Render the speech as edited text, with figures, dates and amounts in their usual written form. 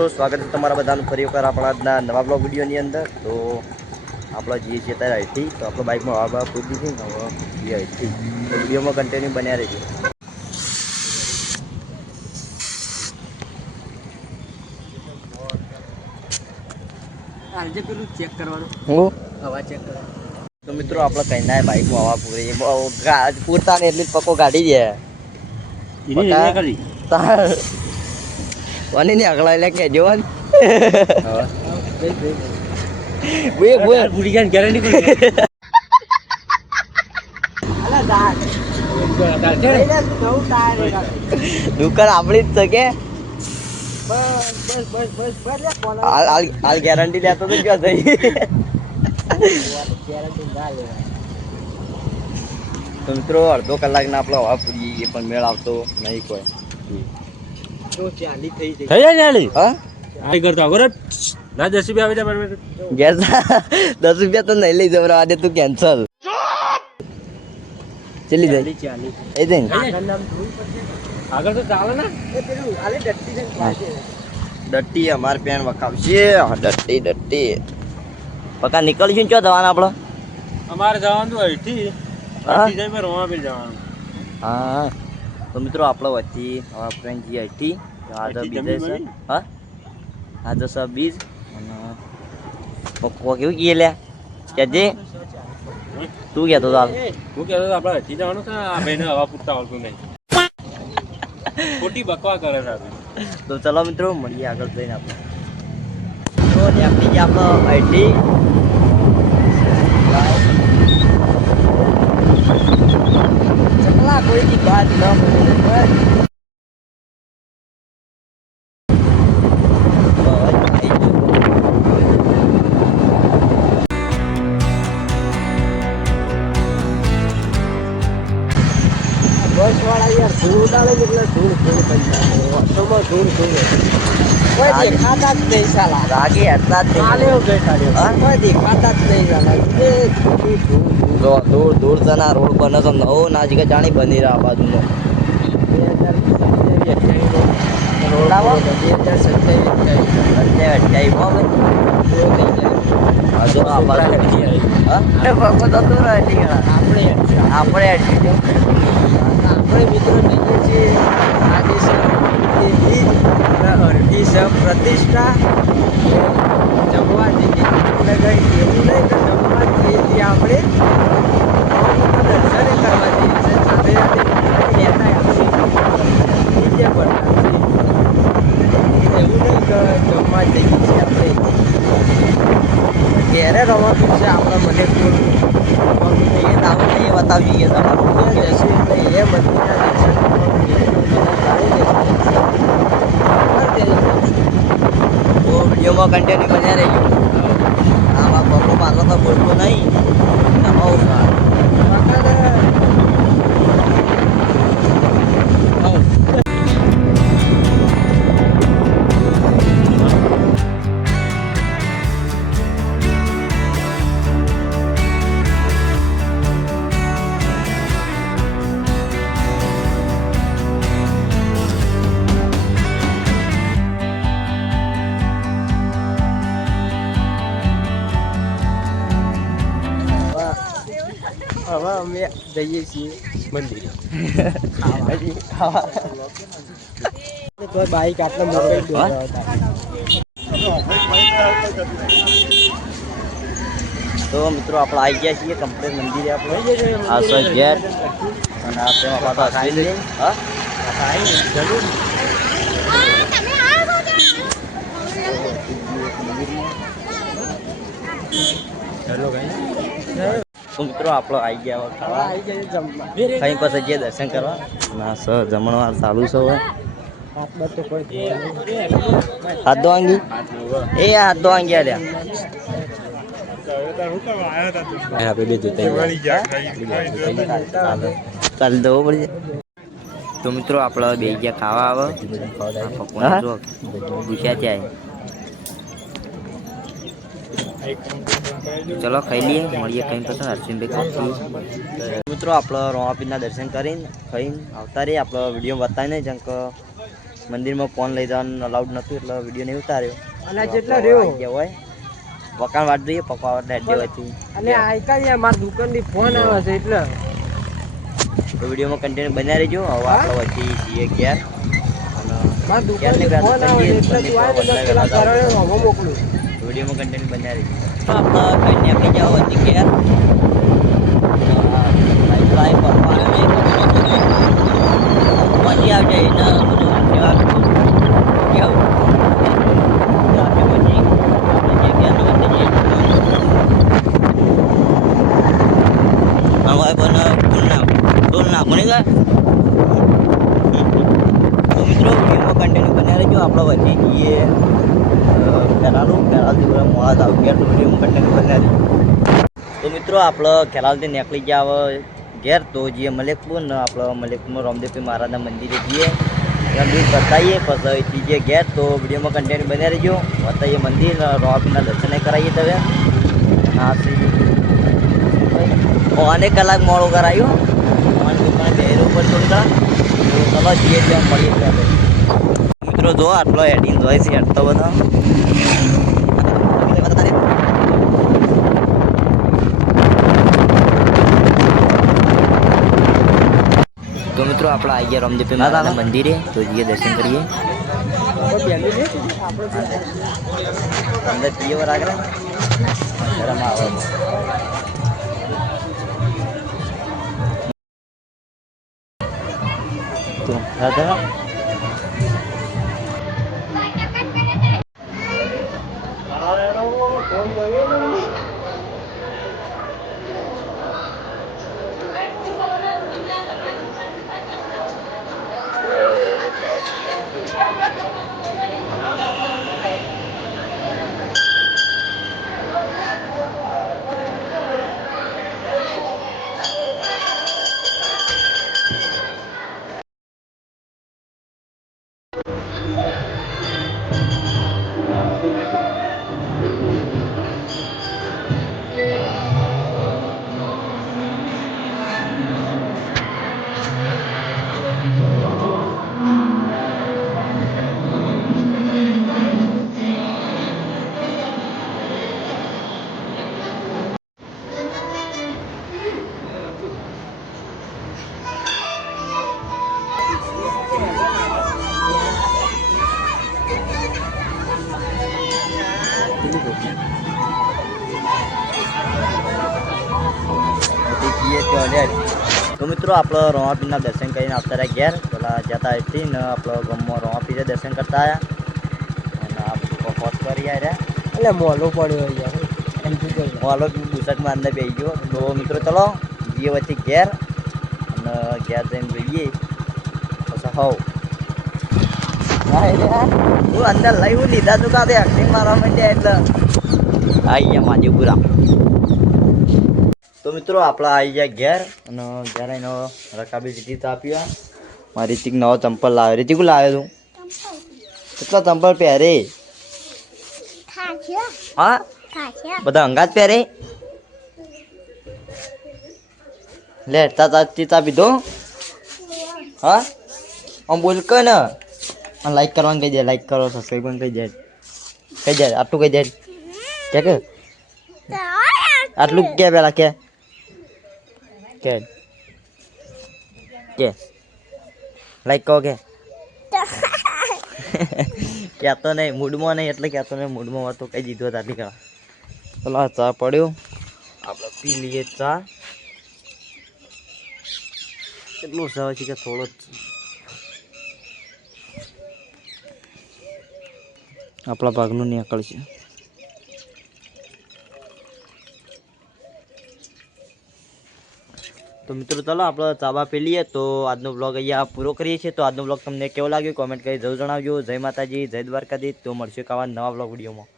મિત્રો સ્વાગત છે તમારા બધાનું ફરી વખત આપણા આજના નવા બ્લોગ વિડીયોની અંદર. તો આપણે જઈએ છીએ અત્યારે અહીંથી, તો આપણે બાઇકમાં હવા પૂરી દીધી ને હવે જઈએ અહીંથી. તો વિડીયોમાં કન્ટિન્યુ બન્યા રહેજો. આજે પેલું ચેક કરવાનું, હું હવા ચેક કરવાનું. તો મિત્રો આપણે કઈ ના બાઇકમાં હવા પૂરી પૂરતા ને એટલી જ પક્કો કાઢી દે. કોની ને અગલા એટલે કે જોવાનું ભૂલી ગયા ગેરંટી દુકાન આપણી જ છે કે હાલ ગેરંટી લેતો તો ક્યાં થઈ. તો મિત્રો અડધો કલાકના આપણે હવા પૂરીએ પણ મેળ આવતો નહીં કોઈ. થઈ જાય હા કરતો આગળ ના 10 રૂપિયા આવે ગેસ 10 રૂપિયા તો નહીં લઈ જવા આજે તું કેન્સલ ચલી જાય એ દે આગળ તો ચાલે ને ડટ્ટી અમાર પેન વખાવશે ડટ્ટી પકા નીકળીશું ને ચો જવાના આપણે અમારે જવાનું અહીંથી હા રોમાપીર જવાનું. હા તો મિત્રો આપણે વચ્ચે આપણે જઈએ અહીંથી આજે બીજ છે. હા આજે સબ બીજ અને પક્કો કેવું કીએ લે કેજે તું કહેતો તો હાલ હું કહેતો હતો આપણે અહીંથી જવાનું છે. આ ભાઈને હવા પૂરતા આવતું નહીં, ખોટી બકવા કરે છે. તો ચલો મિત્રો મળીએ આગળ જઈને આપણે. તો આપણી જે આપણે અહીંથી ચકલા કોઈની બાદ ન મળે. બસ વાળા યાર ધૂળ ઉડાડે એટલે ધૂળ પૈસા ઓટોમાં ધૂળ કોઈ દેખાતા જ નહીં સાલા રાગે હતા જ નહીં કોઈ દેખાતા જ નહીં સાલા ધૂળ જના રોડ પર નતો નવો ના જગ્યા જાણી બની રહ્યા બાજુનો રોડ આવો 2028 મિત્રો જઈએ છીએ આજે અઢી પ્રતિષ્ઠા જમવા જઈએ એટલે કંઈ એવું નહીં કે જમવા જઈએ છીએ આપણે દર્શન કરવા જઈએ છીએ સાથે સાથે લેતા બીજે પણ એવું નહીં કે જમવા જઈએ છીએ આપણે ઘેરે રમતું છે આપણે મને એ દાવો એ બતાવી જઈએ તમારું જશે એટલે એ મંદિરના દર્શન તો વિડીયોમાં કન્ટિન્યુ બન્યા રહીશું. આમાં બપો પાછો તો બોલતો નહીં બહુ સારું. હવે અમે જઈએ છીએ મંદિર બાઈક આટલે તો મિત્રો આપણે આવી ગયા છીએ કમ્પ્લેટ મંદિરે. આપણે આ ઘેર અને તેમાં પાછા હા તો મિત્રો આપણે આવી ગયા ખાવા કઈ પછી જઈએ દર્શન કરવા ના સર જમણવાર ચાલુ છે હવે. હાથ ધોવાંગી એ હાથ ધોવાંગી ચાલ દવું પડી. તો મિત્રો આપણે બે ગયા ખાવા આવે પૂછ્યા ત્યાં ચલો ખાઈ લઈએ મળીએ કઈ પછી હરસિંહભાઈ. મિત્રો આપણે રોમાપીરના દર્શન કરીને ખાઈને આવતા રહીએ. આપણે વિડીયો બતાવીને જેમ કે મંદિરમાં ફોન લઈ જવાનું અલાઉડ નહોતું એટલે વિડીયો નહીં ઉતાર્યો. અને જેટલા રહ્યો આવી ગયા હોય વકાણ વાટ જોઈએ પપ્પા વાટ હેડે હોયથી અને આઈકા યાર મારા દુકાનથી ફોન આવે છે એટલે તો વિડીયોમાં કન્ટેન્ટ બનાવી રહેજો. હવે આપણે વચ્ચે જઈએ ઘેર મારા દુકાનથી ફોન આવે છે એટલે તું આ બધા પેલા ઘરે હવે મોકલું. વિડીયોમાં કન્ટેન્ટ બનાવી રહેજો. આપણે કન્યા આપી જાઓ વચ્ચે ઘેર લાઈવ પપ્પા પછી આવજે એને બધું કેવા કેવું કન્ટિન્યુ બન્યા રહેજો. આપણે વચ્ચે જઈએ ખેલાલથી મોડા આવ ઘેર તો વિડીયોમાં કન્ટિન્યુ બન્યા રહેજો. તો મિત્રો આપણે ખેલાલથી નીકળી ગયા હવે ઘેર તો જઈએ મલેકપુર ને આપણે મલેકપુરમાં રામદેવપીર મહારાજના મંદિરે જઈએ ત્યાં દૂર બતાવીએ પછી જઈએ ઘેર તો વિડીયોમાં કન્ટિન્યુ બન્યા રહેજો. બતાવીએ મંદિર રામપીરના દર્શન કરાવીએ તમે હા અનેક કલાક મોડો કરાયું દુકાને બેરો ઉપર થોડા તો ચલો જઈએ ત્યાં મળીએ ત્યાં મિત્રો જો આટલો હેડિંગ જોઈ છે હેડતો બધા તો મિત્રો આપણે આવી ગયા રામદેવ મહારાજના મંદિરે તો જઈએ દર્શન કરીએ અંદર પીએ વાર આગળ ગરમ આવે તો દાદા તો મિત્રો આપણે રોમાપીરના દર્શન કરીને આવતા રહ્યા ઘેર પેલા જતા હતી ને આપણે ગામમાં રોમાપીરે દર્શન કરતા આવ્યા અને આ બધું પોસ્ટ કરી આવ્યા એટલે મોલો પડ્યો યાર મોલો બુસટમાં અંદર બેસી ગયો. તો મિત્રો ચલો જઈએ વચ્ચે ઘેર અને ઘેર જઈને જોઈએ પછી હોવ હું અંદર લઈ હું લીધા તું કાંઈ એક્ટિંગ મારવા માંડ્યા એટલે આવી ગયા માજીપુરા. તો મિત્રો આપણે આવી ગયા ઘેર અને ઘેર એનો રકાબી રીતિ તો આપ્યા મારી રીતિક નવો ચંપલ લાવ્યો. રીતિકું લાવ્યો તું કેટલા ચંપલ પહેરે હા બધા અંગાત પહેરે લે ચા પીધો હા આમ બોલ કે ને લાઈક કરવાનું કહી દે લાઈક કરો સબસ્ક્રાઈબ પણ કહી દે આટલું કહી દે કે આટલું કે પેલા કે લાઈક કહો કે કહેતો નહીં મૂડમાં નહીં એટલે કહેતો નહીં મૂડમાં હોય તો કહી દીધું હતા આટલી કરા. પેલા ચા પડ્યો આપણે પી લઈએ ચા. કેટલું સહ છે કે થોડો જ આપણા ભાગનું નીકળશે. તો મિત્રો ચાલો આપણે ચાબા પી લઈએ. તો આજનો બ્લોગ અહીંયા પૂરો કરીએ છીએ. તો આજનો બ્લોગ તમને કેવો લાગ્યો કોમેન્ટ કરી જરૂર જણાવજો. જય માતાજી, જય દ્વારકાધીશ. તો મળશે આવા નવા બ્લોગ વિડીયોમાં.